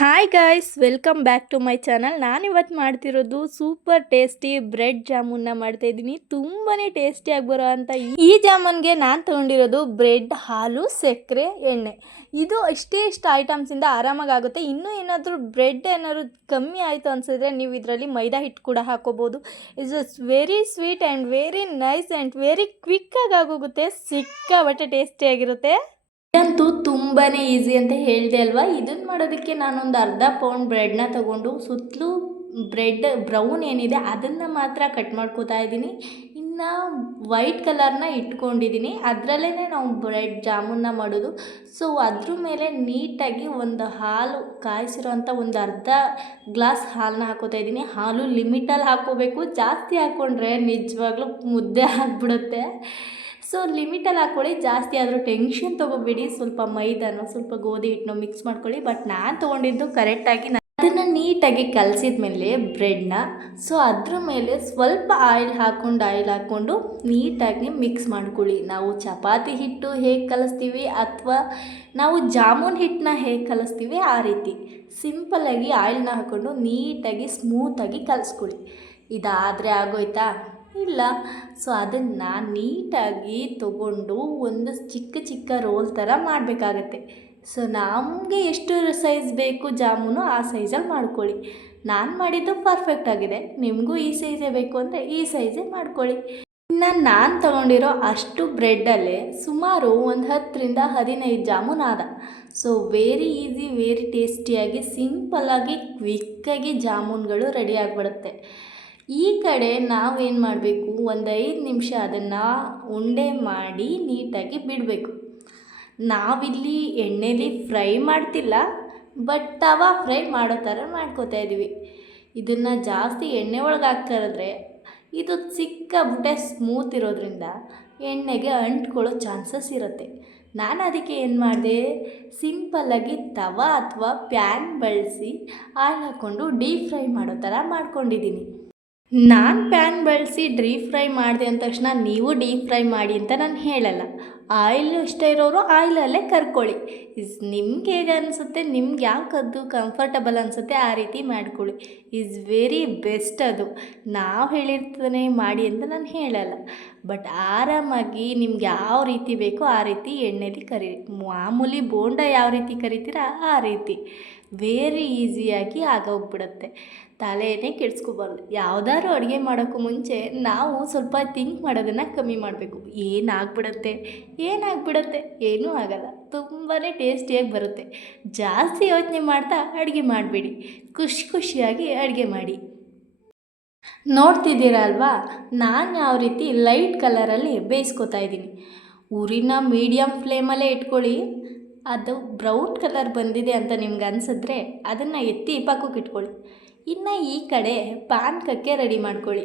Hi guys, welcome back to my channel. ನಾನಿವತ್ತು ಮಾಡ್ತಿರೋದು super tasty bread ಜಾಮೂನ್ನ ಮಾಡ್ತಾಯಿದ್ದೀನಿ. ತುಂಬಾ ಟೇಸ್ಟಿಯಾಗಿ ಬರೋ ಅಂಥ ಈ ಜಾಮೂನ್ಗೆ ನಾನು ತೊಗೊಂಡಿರೋದು ಬ್ರೆಡ್, ಹಾಲು, ಸಕ್ಕರೆ, ಎಣ್ಣೆ. ಇದು ಇಷ್ಟು ಐಟಮ್ಸಿಂದ ಆರಾಮಾಗಿ ಆಗುತ್ತೆ. ಇನ್ನೂ ಏನಾದರೂ ಬ್ರೆಡ್ ಏನಾದರೂ ಕಮ್ಮಿ ಆಯಿತು ಅನಿಸಿದ್ರೆ ನೀವು ಇದರಲ್ಲಿ ಮೈದಾ ಹಿಟ್ಟು ಕೂಡ ಹಾಕೋಬೋದು. It's very sweet and very nice and very ಕ್ವಿಕ್ಕಾಗಿ ಆಗೋಗುತ್ತೆ. ಸಿಕ್ಕಾಬಟ್ಟೆ ಟೇಸ್ಟಿಯಾಗಿರುತ್ತೆ. ಇದಂತೂ ತುಂಬಾ ಈಸಿ ಅಂತ ಹೇಳಿದೆ ಅಲ್ವಾ. ಇದನ್ನು ಮಾಡೋದಕ್ಕೆ ನಾನೊಂದು ಅರ್ಧ ಪೌಂಡ್ ಬ್ರೆಡ್ನ ತೊಗೊಂಡು ಸುತ್ತಲೂ ಬ್ರೆಡ್ ಬ್ರೌನ್ ಏನಿದೆ ಅದನ್ನು ಮಾತ್ರ ಕಟ್ ಮಾಡ್ಕೋತಾ ಇದ್ದೀನಿ. ಇನ್ನು ವೈಟ್ ಕಲರ್ನ ಇಟ್ಕೊಂಡಿದ್ದೀನಿ, ಅದರಲ್ಲೇ ನಾವು ಬ್ರೆಡ್ ಜಾಮೂನ್ನ ಮಾಡೋದು. ಸೊ ಅದ್ರ ಮೇಲೆ ನೀಟಾಗಿ ಒಂದು ಹಾಲು ಕಾಯಿಸಿರೋ ಅಂಥ ಒಂದು ಅರ್ಧ ಗ್ಲಾಸ್ ಹಾಲನ್ನ ಹಾಕೋತಾ ಇದ್ದೀನಿ. ಹಾಲು ಲಿಮಿಟಲ್ಲಿ ಹಾಕ್ಕೋಬೇಕು, ಜಾಸ್ತಿ ಹಾಕ್ಕೊಂಡ್ರೆ ನಿಜವಾಗ್ಲೂ ಮುದ್ದೆ ಆಗಿಬಿಡುತ್ತೆ. ಸೊ ಲಿಮಿಟಲ್ಲಿ ಹಾಕ್ಕೊಳ್ಳಿ, ಜಾಸ್ತಿ ಆದರೂ ಟೆನ್ಷನ್ ತೊಗೋಬೇಡಿ. ಸ್ವಲ್ಪ ಮೈದಾನೋ ಸ್ವಲ್ಪ ಗೋಧಿ ಹಿಟ್ಟನ್ನು ಮಿಕ್ಸ್ ಮಾಡ್ಕೊಳ್ಳಿ. ಬಟ್ ನಾನು ತೊಗೊಂಡಿದ್ದು ಕರೆಕ್ಟಾಗಿ ಅದನ್ನು ನೀಟಾಗಿ ಕಲಸಿದ ಮೇಲೆ ಬ್ರೆಡ್ನ ಅದ್ರ ಮೇಲೆ ಸ್ವಲ್ಪ ಆಯಿಲ್ ಹಾಕ್ಕೊಂಡು ನೀಟಾಗಿ ಮಿಕ್ಸ್ ಮಾಡ್ಕೊಳ್ಳಿ. ನಾವು ಚಪಾತಿ ಹಿಟ್ಟು ಹೇಗೆ ಕಲಿಸ್ತೀವಿ ಅಥವಾ ನಾವು ಜಾಮೂನ್ ಹಿಟ್ಟನ್ನ ಹೇಗೆ ಕಲಿಸ್ತೀವಿ ಆ ರೀತಿ ಸಿಂಪಲ್ಲಾಗಿ ಆಯಿಲ್ನ ಹಾಕ್ಕೊಂಡು ನೀಟಾಗಿ ಸ್ಮೂತಾಗಿ ಕಲಿಸ್ಕೊಳ್ಳಿ. ಇದಾದರೆ ಆಗೋಯ್ತಾ? ಇಲ್ಲ. ಅದನ್ನು ನೀಟಾಗಿ ತೊಗೊಂಡು ಒಂದು ಚಿಕ್ಕ ಚಿಕ್ಕ ರೋಲ್ ಥರ ಮಾಡಬೇಕಾಗತ್ತೆ. ನಮಗೆ ಎಷ್ಟು ಸೈಜ್ ಬೇಕು ಜಾಮೂನು ಆ ಸೈಜಲ್ಲಿ ಮಾಡ್ಕೊಳ್ಳಿ. ನಾನು ಮಾಡಿದ್ದು ಪರ್ಫೆಕ್ಟ್ ಆಗಿದೆ. ನಿಮಗೂ ಈ ಸೈಜೇ ಬೇಕು ಅಂದರೆ ಈ ಸೈಜೇ ಮಾಡ್ಕೊಳ್ಳಿ. ಇನ್ನು ನಾನು ತೊಗೊಂಡಿರೋ ಅಷ್ಟು ಬ್ರೆಡ್ಡಲ್ಲೇ ಸುಮಾರು ಒಂದು 10-15 ಜಾಮೂನ್ ಆದ. ವೆರಿ ಈಸಿ, ವೆರಿ ಟೇಸ್ಟಿಯಾಗಿ, ಸಿಂಪಲ್ಲಾಗಿ, ಕ್ವಿಕ್ಕಾಗಿ ಜಾಮೂನ್ಗಳು ರೆಡಿ ಆಗಿಬಿಡುತ್ತೆ. ಈ ಕಡೆ ನಾವೇನು ಮಾಡಬೇಕು, ಒಂದು 5 ನಿಮಿಷ ಅದನ್ನು ಉಂಡೆ ಮಾಡಿ ನೀಟಾಗಿ ಬಿಡಬೇಕು. ನಾವಿಲ್ಲಿ ಎಣ್ಣೆಲಿ ಫ್ರೈ ಮಾಡ್ತಿಲ್ಲ, ಬಟ್ ತವಾ ಫ್ರೈ ಮಾಡೋ ಥರ ಮಾಡ್ಕೋತಾ ಇದ್ದೀವಿ. ಇದನ್ನು ಜಾಸ್ತಿ ಎಣ್ಣೆ ಒಳಗೆ ಹಾಕಿದ್ರೆ ಇದು ಸಿಕ್ಕಾಬಿಟ್ಟೆ ಸ್ಮೂತ್ ಇರೋದ್ರಿಂದ ಎಣ್ಣೆಗೆ ಅಂಟ್ಕೊಳ್ಳೋ ಚಾನ್ಸಸ್ ಇರುತ್ತೆ. ನಾನು ಅದಕ್ಕೆ ಏನು ಮಾಡಿದೆ, ಸಿಂಪಲ್ಲಾಗಿ ತವಾ ಅಥವಾ ಪ್ಯಾನ್ ಬಳಸಿ ಆಯಿಲ್ ಹಾಕ್ಕೊಂಡು ಡೀಪ್ ಫ್ರೈ ಮಾಡೋ ಥರ ಮಾಡ್ಕೊಂಡಿದ್ದೀನಿ. ನಾನು ಪ್ಯಾನ್ ಬಳಸಿ ಡೀಪ್ ಫ್ರೈ ಮಾಡಿದೆ ಅಂದ ತಕ್ಷಣ ನೀವು ಡೀಪ್ ಫ್ರೈ ಮಾಡಿ ಅಂತ ನಾನು ಹೇಳಲ್ಲ. ಆಯಿಲ್ ಇಷ್ಟ ಇರೋರು ಆಯಿಲಲ್ಲೇ ಕರ್ಕೊಳ್ಳಿ. ನಿಮ್ಗೆ ಹೇಗೆ ಅನಿಸುತ್ತೆ, ನಿಮ್ಗೆ ಯಾಕದು ಕಂಫರ್ಟಬಲ್ ಅನಿಸುತ್ತೆ ಆ ರೀತಿ ಮಾಡ್ಕೊಳ್ಳಿ. Very best. ಅದು ನಾವು ಹೇಳಿರ್ತಾನೆ ಮಾಡಿ ಅಂತ ನಾನು ಹೇಳಲ್ಲ. ಬಟ್ ಆರಾಮಾಗಿ ನಿಮ್ಗೆ ಯಾವ ರೀತಿ ಬೇಕೋ ಆ ರೀತಿ ಎಣ್ಣೆಲಿ ಕರಿ. ಮಾಮೂಲಿ ಬೋಂಡ ಯಾವ ರೀತಿ ಕರಿತೀರ ಆ ರೀತಿ ವೆರಿ ಈಸಿಯಾಗಿ ಆಗೋಗ್ಬಿಡುತ್ತೆ. ತಲೆಯೇ ಕೆಡಿಸ್ಕೋಬಾರ್ದು. ಯಾವುದಾದ್ರು ಅಡುಗೆ ಮಾಡೋಕ್ಕೂ ಮುಂಚೆ ನಾವು ಸ್ವಲ್ಪ ಥಿಂಕ್ ಮಾಡೋದನ್ನು ಕಮ್ಮಿ ಮಾಡಬೇಕು. ಏನಾಗ್ಬಿಡುತ್ತೆ ಏನೂ ಆಗಲ್ಲ, ತುಂಬಾ ಟೇಸ್ಟಿಯಾಗಿ ಬರುತ್ತೆ. ಜಾಸ್ತಿ ಯೋಚನೆ ಮಾಡ್ತಾ ಅಡುಗೆ ಮಾಡಬೇಡಿ, ಖುಷಿಯಾಗಿ ಅಡುಗೆ ಮಾಡಿ. ನೋಡ್ತಿದ್ದೀರ ಅಲ್ವಾ, ನಾನು ಯಾವ ರೀತಿ ಲೈಟ್ ಕಲರಲ್ಲಿ ಬೇಯಿಸ್ಕೊತಾ ಇದ್ದೀನಿ. ಉರಿನ ಮೀಡಿಯಮ್ ಫ್ಲೇಮಲ್ಲೇ ಇಟ್ಕೊಳ್ಳಿ. ಅದು ಬ್ರೌನ್ ಕಲರ್ ಬಂದಿದೆ ಅಂತ ನಿಮ್ಗೆ ಅನಿಸಿದ್ರೆ ಅದನ್ನು ಎತ್ತಿ ಪಾಕಕ್ಕೆ ಇಟ್ಕೊಳ್ಳಿ. ಇನ್ನು ಈ ಕಡೆ ಪಾನಕಕ್ಕೆ ರೆಡಿ ಮಾಡ್ಕೊಳ್ಳಿ.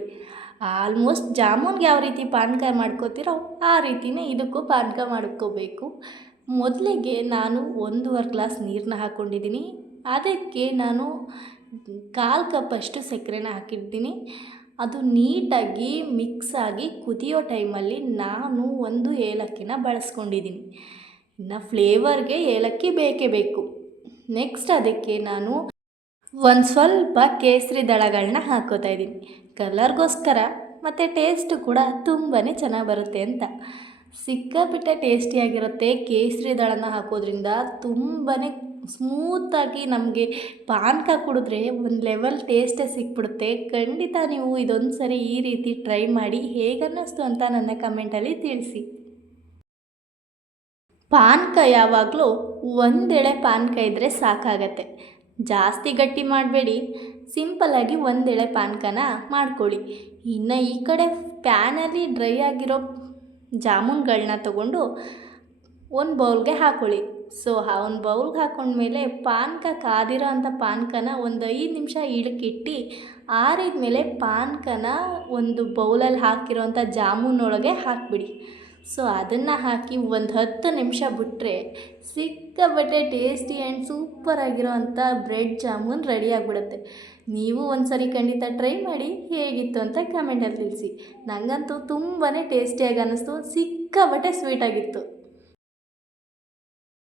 ಆಲ್ಮೋಸ್ಟ್ ಜಾಮೂನ್ಗೆ ಯಾವ ರೀತಿ ಪಾನಕ ಮಾಡ್ಕೋತೀರೋ ಆ ರೀತಿಯೇ ಇದಕ್ಕೂ ಪಾನಕ ಮಾಡ್ಕೋಬೇಕು. ಮೊದಲಿಗೆ ನಾನು 1.5 ಗ್ಲಾಸ್ ನೀರನ್ನ ಹಾಕ್ಕೊಂಡಿದ್ದೀನಿ. ಅದಕ್ಕೆ ನಾನು 1/4 ಕಪ್ಪಷ್ಟು ಸಕ್ಕರೆನ ಹಾಕಿದ್ದೀನಿ. ಅದು ನೀಟಾಗಿ ಮಿಕ್ಸ್ ಆಗಿ ಕುದಿಯೋ ಟೈಮಲ್ಲಿ ನಾನು ಒಂದು ಏಲಕ್ಕಿನ ಬಳಸ್ಕೊಂಡಿದ್ದೀನಿ. ಇನ್ನು ಫ್ಲೇವರ್ಗೆ ಏಲಕ್ಕಿ ಬೇಕೇ ಬೇಕು. ನೆಕ್ಸ್ಟ್ ಅದಕ್ಕೆ ನಾನು ಒಂದು ಸ್ವಲ್ಪ ಕೇಸರಿ ದಳಗಳನ್ನ ಹಾಕ್ಕೋತಾ ಇದ್ದೀನಿ, ಕಲರ್ಗೋಸ್ಕರ ಮತ್ತು ಟೇಸ್ಟು ಕೂಡ ತುಂಬಾ ಚೆನ್ನಾಗಿ ಬರುತ್ತೆ ಅಂತ. ಸಿಕ್ಕಾಬಿಟ್ಟೆ ಟೇಸ್ಟಿಯಾಗಿರುತ್ತೆ. ಕೇಸರಿ ದಳನ ಹಾಕೋದ್ರಿಂದ ತುಂಬಾ ಸ್ಮೂತಾಗಿ ನಮಗೆ ಪಾನಕ ಕುಡಿದ್ರೆ ಒಂದು ಲೆವೆಲ್ ಟೇಸ್ಟೇ ಸಿಕ್ಬಿಡುತ್ತೆ. ಖಂಡಿತ ನೀವು ಇದೊಂದು ಸರಿ ಈ ರೀತಿ ಟ್ರೈ ಮಾಡಿ, ಹೇಗನ್ನಿಸ್ತು ಅಂತ ನನ್ನ ಕಮೆಂಟಲ್ಲಿ ತಿಳಿಸಿ. ಪಾನಕ ಯಾವಾಗಲೂ ಒಂದೆಳೆ ಪಾನಕ ಇದ್ದರೆ ಸಾಕಾಗತ್ತೆ. ಜಾಸ್ತಿ ಗಟ್ಟಿ ಮಾಡಬೇಡಿ, ಸಿಂಪಲ್ಲಾಗಿ ಒಂದೆಳೆ ಪಾನಕನ ಮಾಡ್ಕೊಳ್ಳಿ. ಇನ್ನು ಈ ಕಡೆ ಪ್ಯಾನಲ್ಲಿ ಡ್ರೈ ಆಗಿರೋ ಜಾಮೂನ್ಗಳನ್ನ ತೊಗೊಂಡು ಒಂದು ಬೌಲ್ಗೆ ಹಾಕ್ಕೊಳ್ಳಿ. ಒಂದು ಬೌಲ್ಗೆ ಹಾಕ್ಕೊಂಡ್ಮೇಲೆ ಪಾನಕ ಕಾದಿರೋ ಅಂಥ ಪಾನಕನ ಒಂದು 5 ನಿಮಿಷ ಇಳಕ್ಕಿಟ್ಟು ಆರಿದ ಮೇಲೆ ಪಾನಕನ ಒಂದು ಬೌಲಲ್ಲಿ ಹಾಕಿರೋಂಥ ಜಾಮೂನೊಳಗೆ ಹಾಕಿಬಿಡಿ. ಅದನ್ನು ಹಾಕಿ ಒಂದು 10 ನಿಮಿಷ ಬಿಟ್ಟರೆ ಸಿಕ್ಕಾಬಟ್ಟೆ ಟೇಸ್ಟಿ ಆ್ಯಂಡ್ ಸೂಪರಾಗಿರೋ ಅಂಥ ಬ್ರೆಡ್ ಜಾಮೂನ್ ರೆಡಿ ಆಗಿಬಿಡುತ್ತೆ. ನೀವು ಒಂದು ಸರಿ ಖಂಡಿತ ಟ್ರೈ ಮಾಡಿ, ಹೇಗಿತ್ತು ಅಂತ ಕಮೆಂಟಲ್ಲಿ ತಿಳಿಸಿ. ನನಗಂತೂ ತುಂಬಾ ಟೇಸ್ಟಿಯಾಗಿ ಅನ್ನಿಸ್ತು, ಸಿಕ್ಕಾಬಟ್ಟೆ ಸ್ವೀಟಾಗಿತ್ತು.